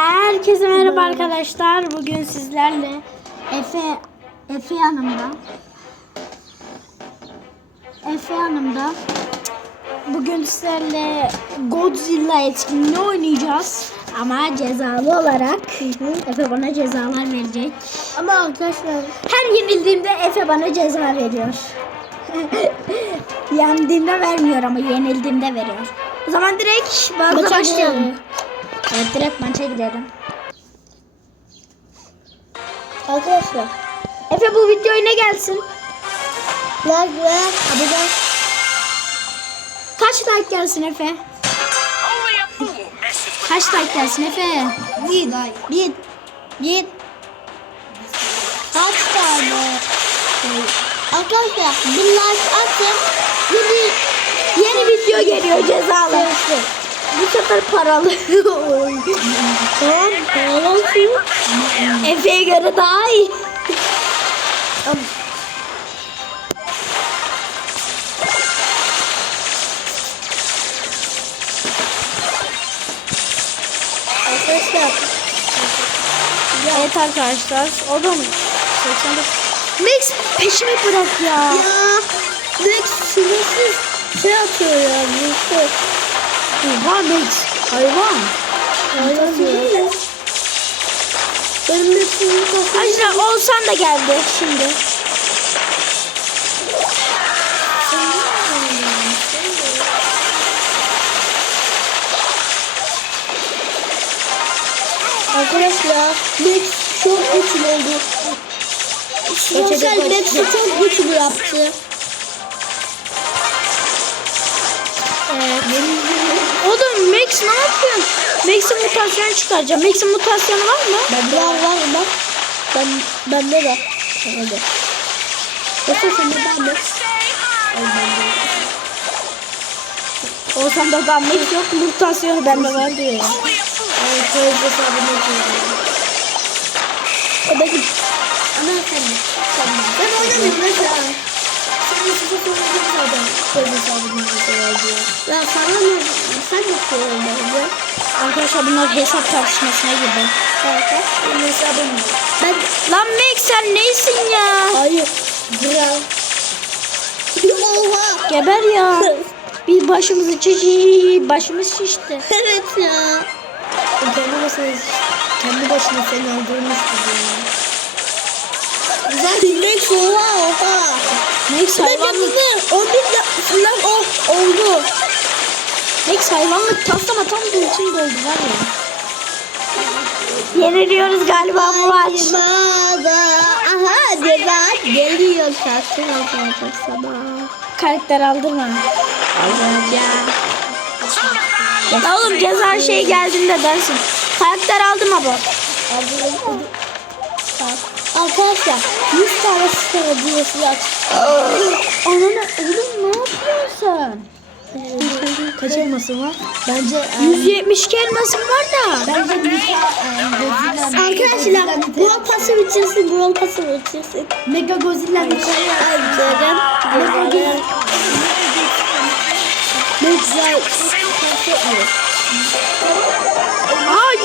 Herkese merhaba arkadaşlar. Bugün sizlerle Efe Efe yanımda. Efe yanımda. Bugün sizlerle Godzilla etkinliği oynayacağız. Ama cezalı olarak Efe bana cezalar verecek. Ama arkadaşlar Her yenildiğimde Efe bana ceza veriyor. Yendiğimde vermiyor ama yenildiğimde veriyor. O zaman direkt başlayalım. Evet direkt maça gidelim. arkadaşlar Efe bu videoya ne gelsin? like ve abone Kaç like gelsin Efe? Kaç like gelsin Efe? bir like bir bir kaç tane arkadaşlar bir like atın bir Yeni video geliyor cezalı. Bu sefer paralı. Tamam tamam Efe'ye göre daha iyi. arkadaşlar Evet arkadaşlar. O da mı? 89. Max peşimi bırak ya. ya Max sınırsız şey atıyor ya şey Oha Max. Hayvan. Hayvan diyor. Benim de sınırsız Arkadaşlar olsan da geldi şimdi. Arkadaşlar Max çok güçlü oldu. Sosyal Max'i çok güçlü yaptı. Evet. Oğlum Max ne yapıyorsun? Max'in mutasyonu çıkaracağım. Max'in mutasyonu var mı? Ben var var bak. Ben bende de. Hadi. Yoksa sende de Max. Ay bende. Olsan da daha Max yok. Mutasyonu bende var diyor. Ay koyuz hesabını yapıyorum. O da git. Ana sen de. Sen de. Ben oynamıyorum mesela. Ya ne? Sen söylüyorsun ya. Arkadaşlar bunlar hesap tartışmasına girdi. Kanka. Benim hesabım yok. Ben Lan Max sen neysin ya? Hayır. Gram. Oha. Geber ya. Bir başımızı çiçi başımız şişti. Evet ya. Kendi başına, kendi başına seni öldürmüştü ya. Güzel Max oha oha. Ben hayvanlık. yapımı 11 yapmışlar oh oldu. Max hayvanlık taslama tam da için doldu var ya. Yeniliyoruz galiba bu maç. Aha devam geliyor şarkı yapacak sana. Karakter aldırma. Alacağım. Ya oğlum ceza şey geldiğinde dersin. Karakter aldım ama. Arkadaşlar 100 tane hediyesi aç. Ananı oğlum ne yapıyorsun? Kaç elması var? Bence 172 elmasım var da. Bence Arkadaşlar Brawl Pass'ı bitirsin, Brawl Pass'ı bitirsin. Mega Godzilla Ay canım. Mega güzel. Ne güzel. Ay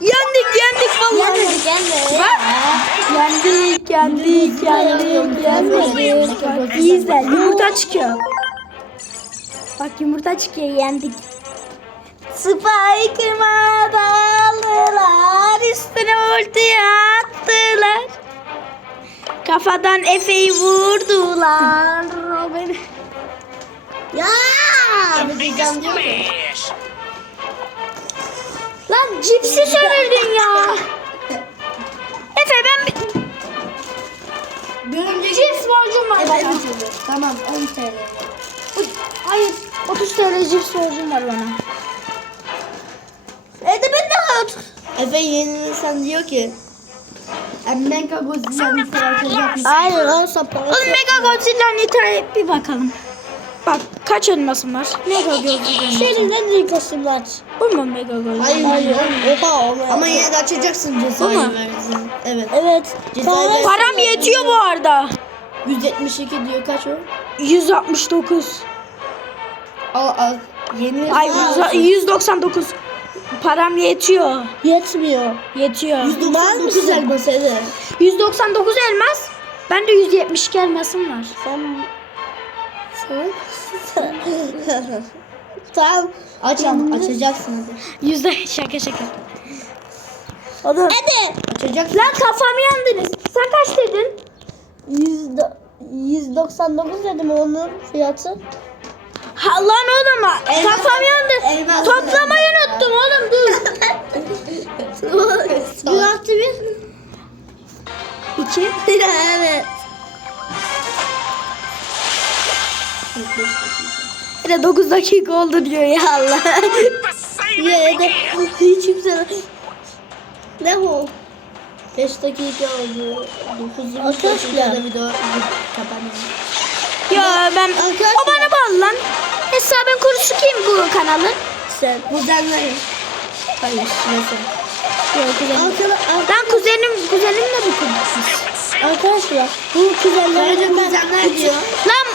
yendik yendik vallahi. Gelmedi gelmedi. Bak. Yendik yendik yendik yendik. İyi izle yumurta çıkıyor. Bak yumurta çıkıyor yendik. Spike'ıma daldılar üstüne ulti attılar. Kafadan Efe'yi vurdular. Beni. Ya. A splash. Lan cipsi sömürdün ya. Efe ben bir... Cips borcum var bana. Tamam 10 TL. Hayır 30 TL cips borcum var bana. E de ben de at. Efe yeni insan diyor ki. Mega Godzilla'nın mısın? Hayır o sapı. Oğlum Mega Godzilla nitay bir bakalım. Bak kaç elmasım var? Mega Godzilla. Senin ne diyor kostümler? Bu mu Mega Godzilla? Hayır, hayır. Oha, oha. Ama yine de açacaksın cezayı Bu mu? verirsin. Evet. Evet. Param, Param yetiyor bu arada. 172 diyor kaç o? 169. Al al. Yeni Ay 100 199. Param yetiyor. Yetmiyor. Yetiyor. 199 elmas Ede. 199 elmas. Ben de 172 elmasım var. Sen... Sen... tamam. Aç ama açacaksın hadi. Yüzde şaka şaka. Hadi. Hadi. Açacaksın. Lan kafamı yandınız. Sen kaç dedin? 100, 199 dedim onun fiyatı. Ha, lan oğlum Elmas- kafam yandı. elmas- Toplamayı unuttum oğlum dur. Bu artı bir. İki. evet. De 9 dakika oldu diyor ya Allah. We did. hiç kimse ne o? 5 dakika oldu. 9 dakikada video kapanıyor. ya ben o bana. Hesabın kurusu kim bu kanalın? Sen kuzenlerim. Hayır, mesela. Yok kuzenim. Arkadaşlar, Lan kuzenim kuzenimle bu konuşuyoruz. arkadaşlar bu kuzenlerim ben kuzenler diyor. Lan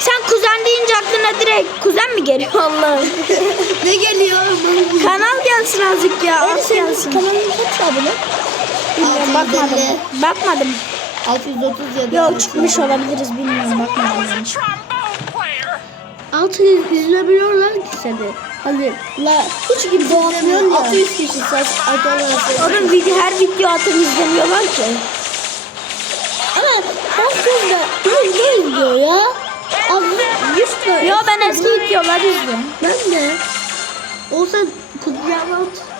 sen kuzen deyince aklına direkt kuzen mi geliyor Allah'ım? ne geliyor? Kanal gelsin azıcık ya. Evet, Az gelsin. kanalın kaç abone? Bilmiyorum bakmadım. 650. Bakmadım. 637. Yok çıkmış olabiliriz bilmiyorum bakmadım altı izlebiliyorlar ki seni. Hani la hiç gibi boğazmıyor ya. 600 kişi sen arkadaşlar. Onun video her video atan izlemiyorlar ki. Ama baktığında biz ne izliyor ya? Abi yüz Yo ben eski videolar izliyorum. Ben de. Olsa kutlayacağım at.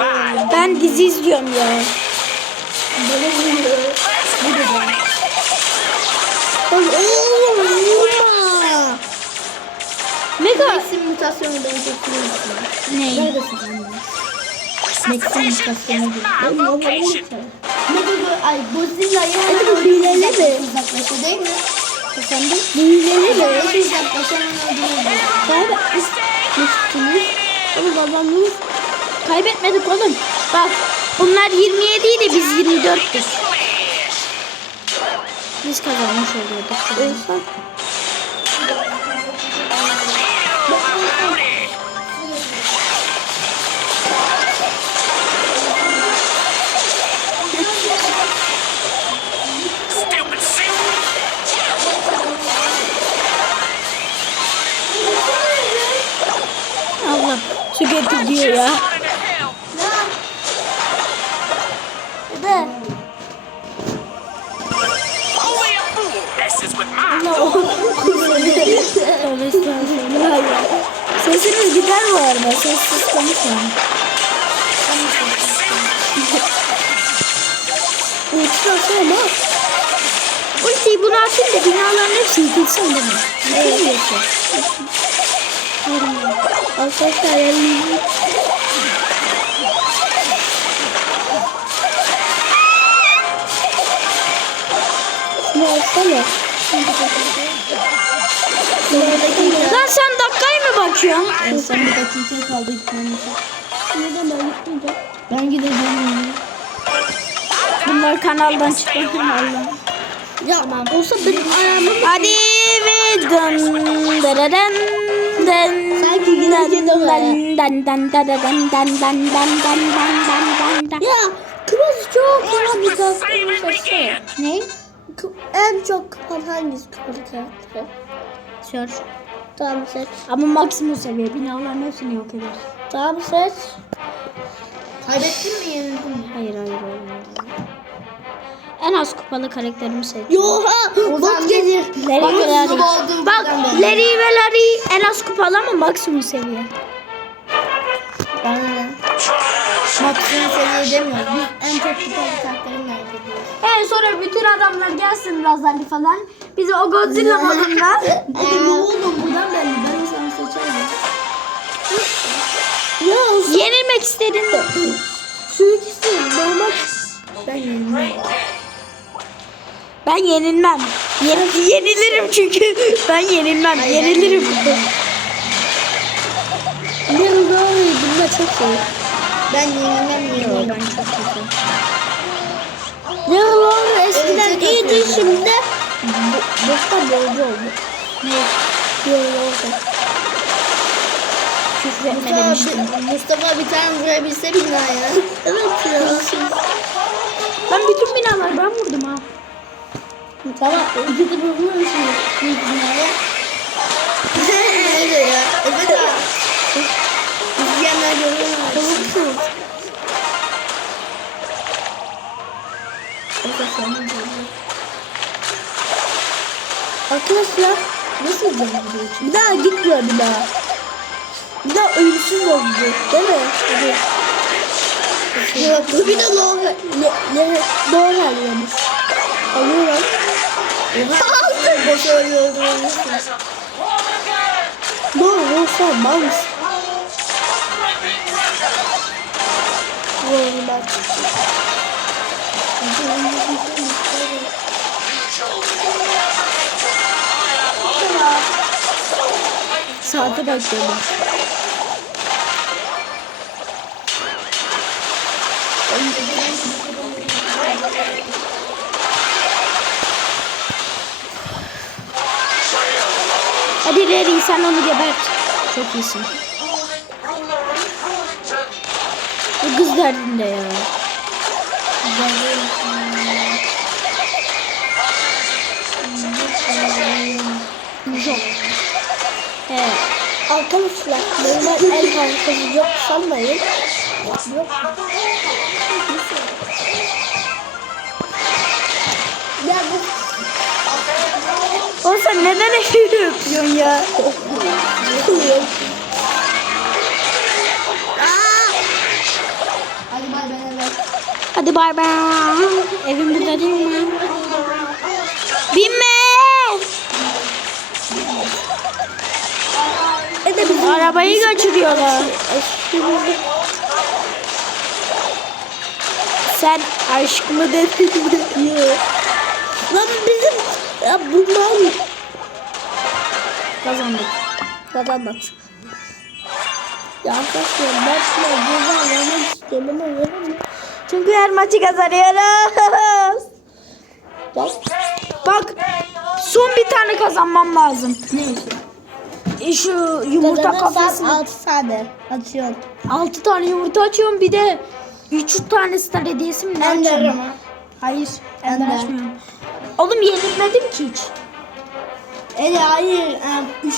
Ben, ben dizi izliyorum ya. Böyle izliyorum. Bu da ben. Ben Ne kadar? Max'in mutasyonu beni çok iyi. Ney? Neredesin sen? Max'in mutasyonu beni çok iyi. Ne bu bu? Ay Godzilla'yı hemen öldürüyle mi? Şey Uzaklaşıyor değil mi? Efendim? Büyüleri de çok uzaklaşan öldürüyle. Daha da üstünüz. Oğlum babamız kaybetmedik oğlum. Bak onlar 27 idi biz 24'tük. Biz kazanmış oluyorduk. Olsa. Tövbe estağfurullah ya. Sesiniz gider bu arada. Sessiz konuşmayın. Uçsana. Ultiyi bunu atayım da binaların hepsini yıkılsın değil mi? Yıkılmıyorsa. Arkadaşlar Şunu alsana. Lan sen dakikaya mı bakıyorsun? En son bir dakika kaldı gitmemize. Neden ben gitmeyeceğim? Ben gideceğim. Bunlar kanaldan çıkıyor. Allah. Ya olsa benim ayağımı Hadi ve dın daradan dın Sanki gidince de var. dan dan dan dan dan dan dan dan dan dan dan dan Ya kıvırcık çok kıvırcık karakter. Ne? En çok kıvan hangisi kıvırcık karakter? Sor. Tamam seç. Ama maksimum seviye binaların hepsini yok eder. Tamam seç. Kaybettin mi yenildin mi? Hayır hayır hayır. En az kupalı karakterimi seç. Yoha! Bot gelir. Larry Bak, ve Larry. Bak. Larry ve Larry en az kupalı ama maksimum seviye. Ben de. Maksimum seviye demiyoruz. Biz en çok kupalı karakterin nerede diyoruz. Evet sonra bütün adamlar gelsin Razali falan. Bizi o Godzilla modunda. Ne oldu buradan belli. Ben sana seçerim. Ya Yenilmek istedin de. şu ikisi normal. Ben yenilmem. Ben yenilmem. Yen- yenilirim çünkü. Ben yenilmem. Yenilirim. Ne oldu? Bunda çok şey. Ben yenilmem yenilmem. Ben çok kötü. Ne oldu? Eskiden iyiydi şimdi. Bokta bolcu oldu. Ne? Bir oldu. küfür etme Mustafa, demiştim. bir, Mustafa bir tane vurabilse evet ya. Ben bütün binalar ben vurdum ha. Tamam. İki de. Bir binaya. Öyle ya. Evet ha. İzleyenler görüyorlar. Tavuk Arkadaşlar nasıl izleyelim Bir daha gitmiyor bir daha. Bir daha ölümsüz oldu. Değil mi? Hadi. Yok, bu bir de doğru. Ne, ne, doğru alıyormuş. Alıyorum. Aldım. Boş ölüyorum. Doğru, olsa mal mısın? Doğru, ben Saate bakıyorum. Hadi Reri sen onu gebert. Çok iyisin. Bu kız derdinde ya. Yok. He. Arkadaşlar normal el halkası yok sanmayın. Yok. Sen neden evi öpüyorsun ya? Hadi bay eve. Hadi bay bay. Evim burada değil mi? Binme. E bizim Arabayı kaçırıyorlar. Sen aşk mı dedin? Lan bizim ya bundan Kazandık. kazanmadık. Ya arkadaşlar ben şuna ceza vermek istiyorum ama veremem. Çünkü her maçı kazanıyoruz. Bak. Bak son bir tane kazanmam lazım. Neyse. E, Şu yumurta kafesini. 6 tane açıyorum. 6 tane yumurta açıyorum bir de 3 tane star hediyesi mi ne Ender açıyorum? Hayır. Ender. Ender açmıyorum. Oğlum yenilmedim ki hiç. Ele hayır. em, Üç,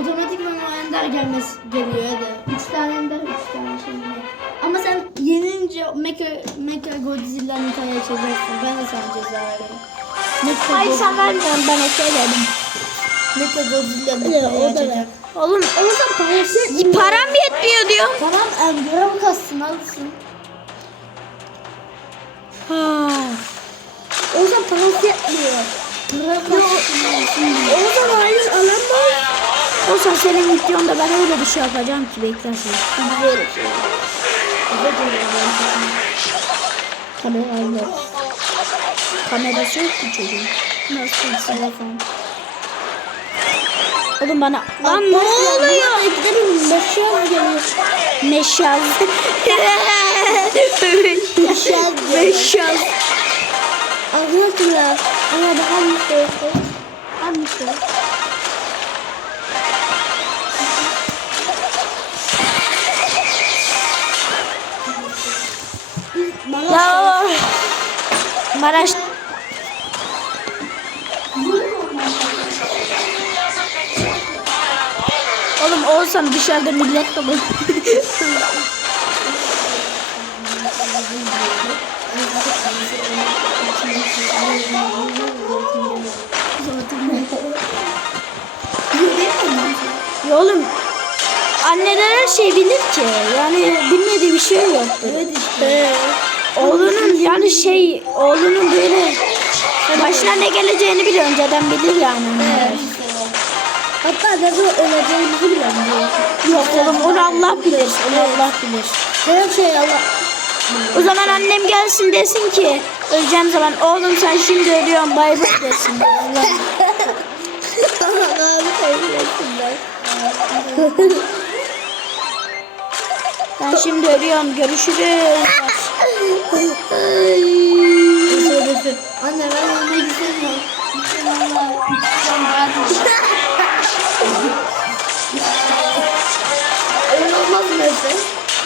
otomatik ender gelmesi geliyor Ele. Üç tane ender, üç tane şey. Ama sen yenince Mecha, Mecha Godzilla Nita'ya açacaksın. Ben de sana ceza. Mecha Hayır sen vermiyorsun ben dedim. Mecha Godzilla Nita'ya açacak. Oğlum O zaman parası param yetmiyor diyor. Tamam em, görev kastın alsın. Ha. O zaman parası yetmiyor. O zaman hayır alamaz. Olsa senin videonda ben öyle bir şey yapacağım ki beklersin. Böyle şey. Evet, Kamera alıyor. Kamerası yok ki çocuğun. Nasıl telefon? Oğlum bana lan ne oluyor? Gidelim meşal geliyor. Meşaz. Meşaz. Meşaz. Arkadaşlar ama daha mutlu olsun. Hangisi? Bana Ya. Maraş. Oğlum olsam dışarıda millet dolu. ya oğlum anneler her şey bilir ki. Yani bilmediği bir şey yoktur. Evet işte. Oğlunun yani şey oğlunun böyle başına ne geleceğini bile önceden bilir yani. Evet. Hatta öleceğimizi bile biliyor. Yok oğlum onu Allah bilir. Onu Allah bilir. Her şey Allah. O zaman annem gelsin desin ki öleceğim zaman oğlum sen şimdi ölüyorsun bay bay desin. Ben. Şimdi ölüyorsun görüşürüz. Anne ben ölmek istemiyorum. Gitsin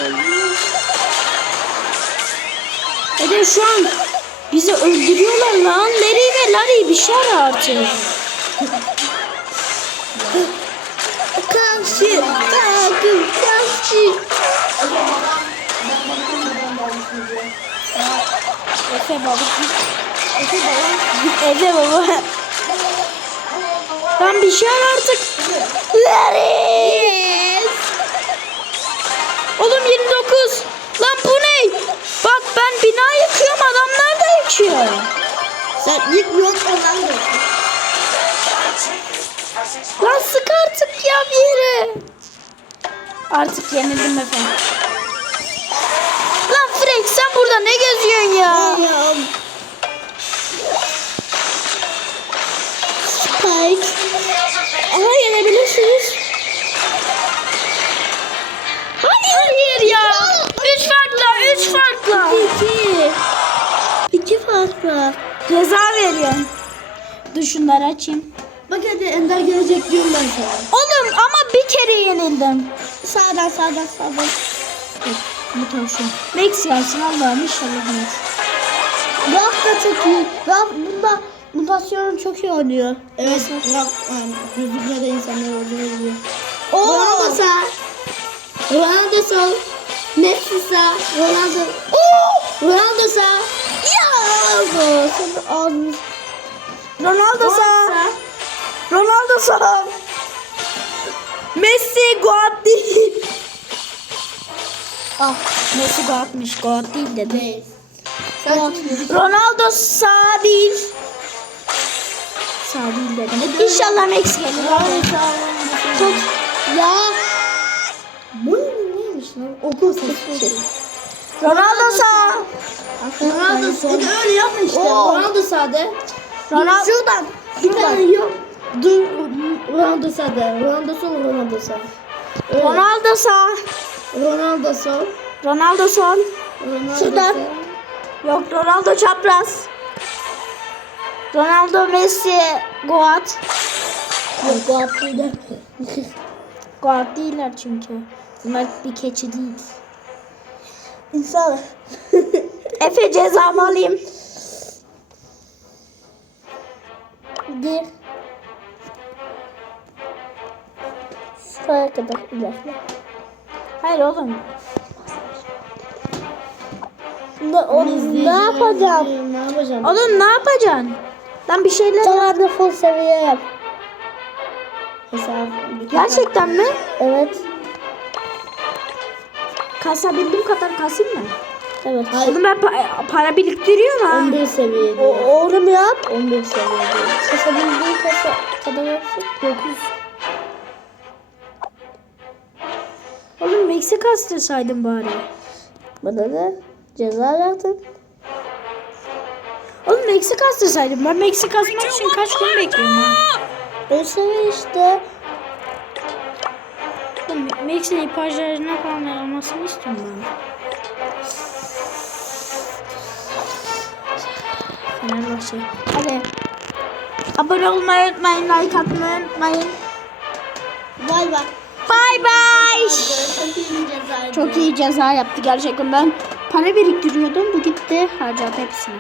valla. Gitsin ben Efe. E de şu an bizi öldürüyorlar lan. Larry ve Larry bir şey ara artık. Karşı takım karşı. Efe baba. Efe baba. Efe baba. Lan bir şey ara artık. Larry. Yes. Oğlum 29. Lan bu ne? Bak ben bina yıkıyorum adamlar da yıkıyor. Sen yıkmıyorsun olan da. Lan sık artık ya bir yere. Artık yenildim efendim. Lan Frank sen burada ne geziyorsun ya? Ya. Spike. Ama yenebilirsiniz. Şunları açayım. Bak hadi Ender gelecek diyorum ben sana. Oğlum ama bir kere yenildim. Sağdan sağdan sağdan. Bu tavşan. Max gelsin Allah'ım inşallah Max. Raf da çok iyi. Raf bunda mutasyonu çok iyi oynuyor. Evet. Raf gözükmüyor da insanlar öldürüyor. Oo. Ronaldo sağ. Ronaldo sol. Messi sağ. Ronaldo. Oo! Ronaldo sağ. Ya! Ronaldo. Sen ağzını Ronaldo sağ. Ronaldo sağ. Messi Goat değil. Ah Messi Goat'mış. Goat değil dedi. Ronaldo sağ değil. Sağ değil dedim. İnşallah sağ. Çok. Ya. Bu neymiş lan? Okul sesi. Ronaldo sağ. Ronaldo sağ. De öyle yapma işte. Ronaldo sağda. Ronaldo. Şuradan. Yok. Dur. Ronaldo sağda. Ronaldo sol. Ronaldo sağ. Ronaldo sağ. Ronaldo sol. Ronaldo sol. Ronaldo Şuradan. sağ. Yok Ronaldo çapraz. Ronaldo Messi Goat. Yok bu attıydı. Goat değiller çünkü. Bunlar bir keçi değil. İnşallah. Efe cezamı alayım. Gir. Şuraya kadar ilerle. Hayır oğlum. Ne, oğlum, ne yapacağım? Ne yapacağım? Oğlum ne yapacaksın? Lan bir şeyler yap. Caner'de full seviye yap. Hesap. Gerçekten mi? Evet. Kasabildiğim kadar kasayım mı? Evet. Oğlum ben pa- para biriktiriyorum ha. 11 seviye O, oğlum yap. 11 seviye diyor. Kasabildiğin kasa kadar yapsın. 9. Oğlum Max'i kastırsaydım bari. Bana da ceza verdin. Oğlum Max'i kastırsaydım. Ben Max'i kasmak için kaç gün bekliyorum ha. O seviye işte. Oğlum Max'in ipajlarına falan almasını istiyorum ben. Fenerbahçe. Hadi. Abone olmayı unutmayın. Like atmayı unutmayın. Vay vay. Bay bay. Çok iyi cezaydı. Çok iyi ceza yaptı gerçekten. Ben para biriktiriyordum. Bu gitti harcadı hepsini.